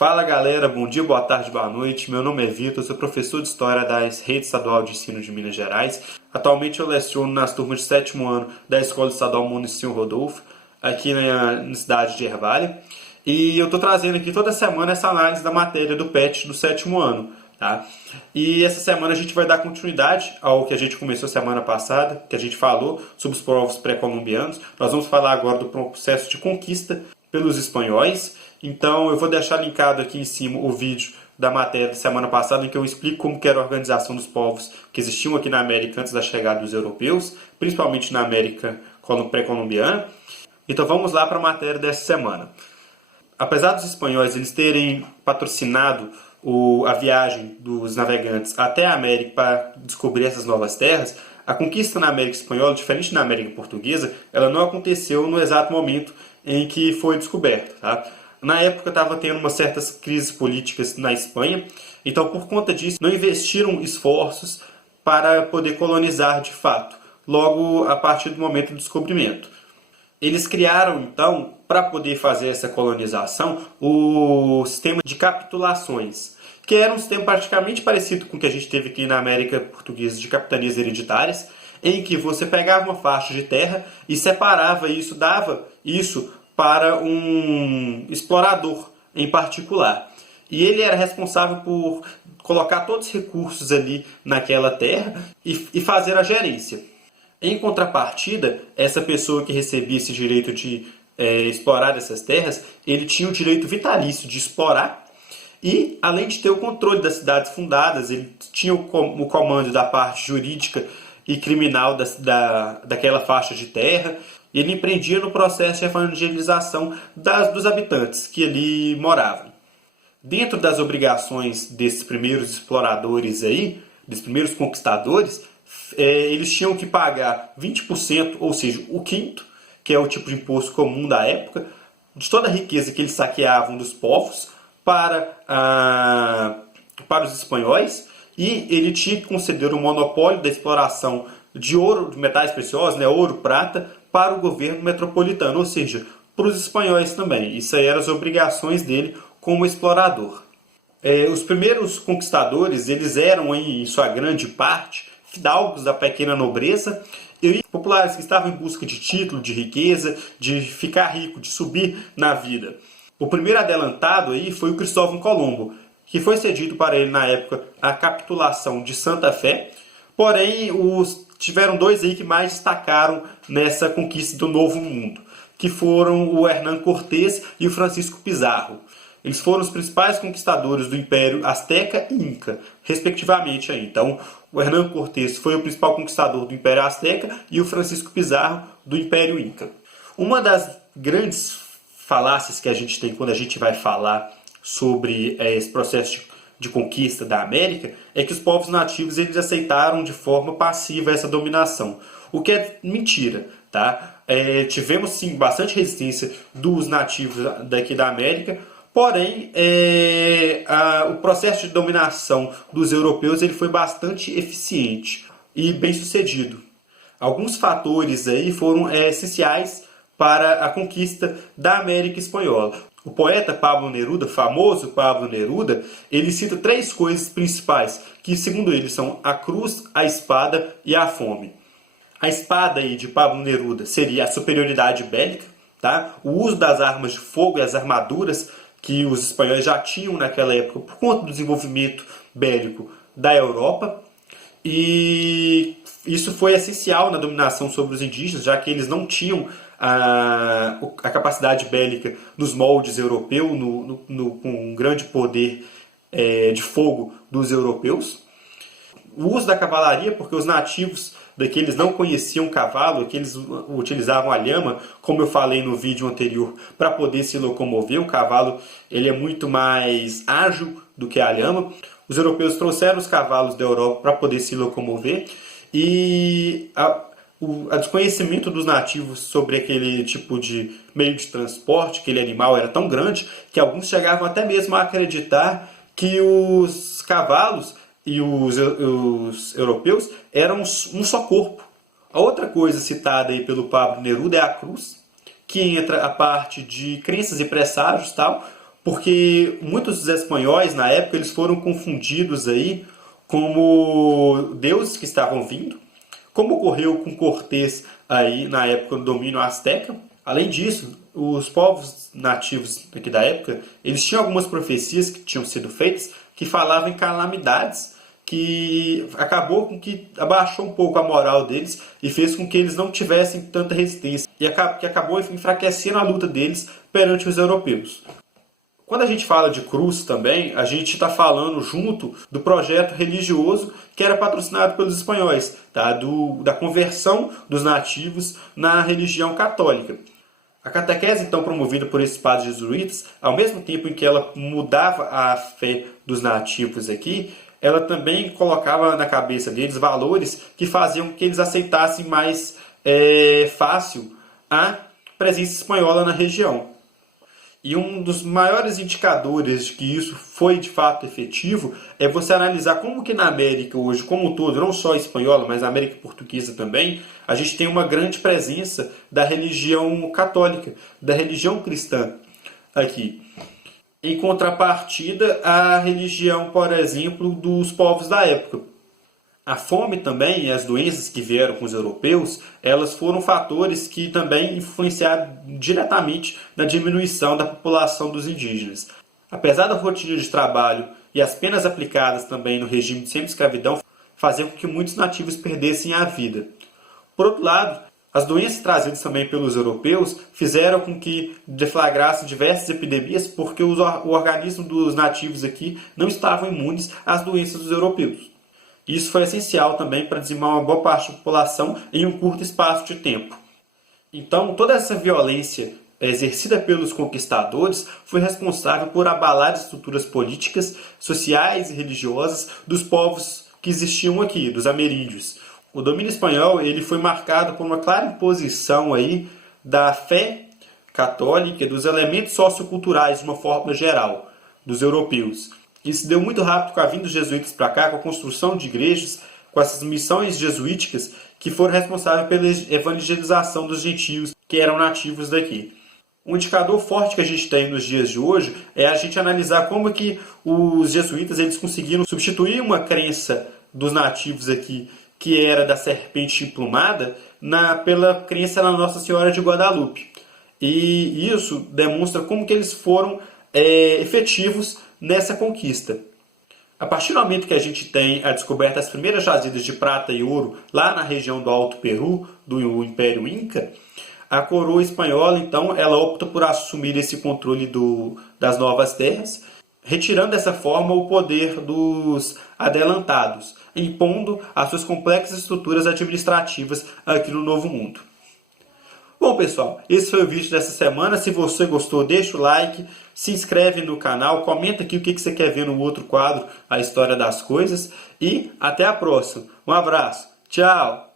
Fala galera, bom dia, boa tarde, boa noite. Meu nome é Vitor, sou professor de História da Rede Estadual de Ensino de Minas Gerais. Atualmente eu leciono nas turmas de 7º ano da Escola Estadual Município Rodolfo, aqui na cidade de Ervalha. E eu estou trazendo aqui toda semana essa análise da matéria do PET do 7º ano. Tá? E essa semana a gente vai dar continuidade ao que a gente começou semana passada, que a gente falou sobre os povos pré-colombianos. Nós vamos falar agora do processo de conquista pelos espanhóis. Então eu vou deixar linkado aqui em cima o vídeo da matéria da semana passada, em que eu explico como que era a organização dos povos que existiam aqui na América antes da chegada dos europeus, principalmente na América pré-colombiana. Então vamos lá para a matéria dessa semana. Apesar dos espanhóis eles terem patrocinado a viagem dos navegantes até a América para descobrir essas novas terras, a conquista na América Espanhola, diferente da América Portuguesa, ela não aconteceu no exato momento em que foi descoberta. Tá? Na época estava tendo umas certas crises políticas na Espanha, então por conta disso não investiram esforços para poder colonizar de fato, logo a partir do momento do descobrimento. Eles criaram então, para poder fazer essa colonização, o sistema de capitulações, que era um sistema praticamente parecido com o que a gente teve aqui na América Portuguesa de capitanias hereditárias, em que você pegava uma faixa de terra e separava isso, dava isso para um explorador em particular. E ele era responsável por colocar todos os recursos ali naquela terra e fazer a gerência. Em contrapartida, essa pessoa que recebia esse direito de explorar essas terras, ele tinha o direito vitalício de explorar e, além de ter o controle das cidades fundadas, ele tinha o comando da parte jurídica e criminal daquela faixa de terra. Ele empreendia no processo de evangelização dos habitantes que ali moravam. Dentro das obrigações desses primeiros exploradores aí, desses primeiros conquistadores, eles tinham que pagar 20%, ou seja, o quinto, que é o tipo de imposto comum da época, de toda a riqueza que eles saqueavam dos povos para os espanhóis, e ele tinha que conceder o monopólio da exploração de ouro, de metais preciosos, né, ouro, prata, para o governo metropolitano, ou seja, para os espanhóis também. Isso aí eram as obrigações dele como explorador. Os primeiros conquistadores, eles eram, em sua grande parte, fidalgos da pequena nobreza e populares que estavam em busca de título, de riqueza, de ficar rico, de subir na vida. O primeiro adelantado aí foi o Cristóvão Colombo, que foi cedido para ele na época a capitulação de Santa Fé, porém tiveram dois aí que mais destacaram nessa conquista do Novo Mundo, que foram o Hernán Cortés e o Francisco Pizarro. Eles foram os principais conquistadores do Império Azteca e Inca, respectivamente. Então, o Hernán Cortés foi o principal conquistador do Império Azteca e o Francisco Pizarro do Império Inca. Uma das grandes falácias que a gente tem quando a gente vai falar sobre esse processo de conquista da América é que os povos nativos eles aceitaram de forma passiva essa dominação, o que é mentira, tá? Tivemos sim bastante resistência dos nativos daqui da América, porém o processo de dominação dos europeus ele foi bastante eficiente e bem sucedido. Alguns fatores aí foram essenciais para a conquista da América Espanhola. O poeta Pablo Neruda, famoso Pablo Neruda, ele cita três coisas principais, que segundo ele são a cruz, a espada e a fome. A espada aí de Pablo Neruda seria a superioridade bélica, tá? O uso das armas de fogo e as armaduras que os espanhóis já tinham naquela época por conta do desenvolvimento bélico da Europa. E isso foi essencial na dominação sobre os indígenas, já que eles não tinham a capacidade bélica nos moldes europeus, com um grande poder de fogo dos europeus. O uso da cavalaria, porque os nativos daqui eles não conheciam cavalo, que eles utilizavam a lhama, como eu falei no vídeo anterior, para poder se locomover. O cavalo ele é muito mais ágil do que a lhama. Os europeus trouxeram os cavalos da Europa para poder se locomover e o desconhecimento dos nativos sobre aquele tipo de meio de transporte, aquele animal, era tão grande que alguns chegavam até mesmo a acreditar que os cavalos e os europeus eram um só corpo. A outra coisa citada aí pelo Pablo Neruda é a cruz, que entra a parte de crenças e presságios, tal, porque muitos dos espanhóis na época eles foram confundidos aí como deuses que estavam vindo, como ocorreu com Cortés aí na época do domínio azteca. Além disso, os povos nativos aqui da época, eles tinham algumas profecias que tinham sido feitas que falavam em calamidades, que acabou com que abaixou um pouco a moral deles e fez com que eles não tivessem tanta resistência e que acabou enfraquecendo a luta deles perante os europeus. Quando a gente fala de cruz também, a gente está falando junto do projeto religioso que era patrocinado pelos espanhóis, tá? Da conversão dos nativos na religião católica. A catequese, então, promovida por esses padres jesuítas, ao mesmo tempo em que ela mudava a fé dos nativos aqui, ela também colocava na cabeça deles valores que faziam com que eles aceitassem mais fácil a presença espanhola na região. E um dos maiores indicadores de que isso foi de fato efetivo é você analisar como que na América hoje, como um todo, não só a espanhola, mas a América portuguesa também, a gente tem uma grande presença da religião católica, da religião cristã aqui. Em contrapartida à religião, por exemplo, dos povos da época. A fome também e as doenças que vieram com os europeus, elas foram fatores que também influenciaram diretamente na diminuição da população dos indígenas. Apesar da rotina de trabalho e as penas aplicadas também no regime de semi-escravidão, faziam com que muitos nativos perdessem a vida. Por outro lado, as doenças trazidas também pelos europeus fizeram com que deflagrassem diversas epidemias porque o organismo dos nativos aqui não estavam imunes às doenças dos europeus. Isso foi essencial também para dizimar uma boa parte da população em um curto espaço de tempo. Então, toda essa violência exercida pelos conquistadores foi responsável por abalar as estruturas políticas, sociais e religiosas dos povos que existiam aqui, dos ameríndios. O domínio espanhol ele foi marcado por uma clara imposição aí da fé católica, dos elementos socioculturais de uma forma geral, dos europeus. Isso deu muito rápido com a vinda dos jesuítas para cá, com a construção de igrejas, com essas missões jesuíticas que foram responsáveis pela evangelização dos gentios que eram nativos daqui. Um indicador forte que a gente tem nos dias de hoje é a gente analisar como que os jesuítas eles conseguiram substituir uma crença dos nativos aqui, que era da serpente emplumada, pela crença na Nossa Senhora de Guadalupe. E isso demonstra como que eles foram efetivos nessa conquista. A partir do momento que a gente tem a descoberta das primeiras jazidas de prata e ouro lá na região do Alto Peru, do Império Inca, a coroa espanhola, então, ela opta por assumir esse controle das novas terras, retirando dessa forma o poder dos adelantados, impondo as suas complexas estruturas administrativas aqui no Novo Mundo. Bom, pessoal, esse foi o vídeo dessa semana. Se você gostou, deixa o like, se inscreve no canal, comenta aqui o que você quer ver no outro quadro, a história das coisas. E até a próxima. Um abraço. Tchau!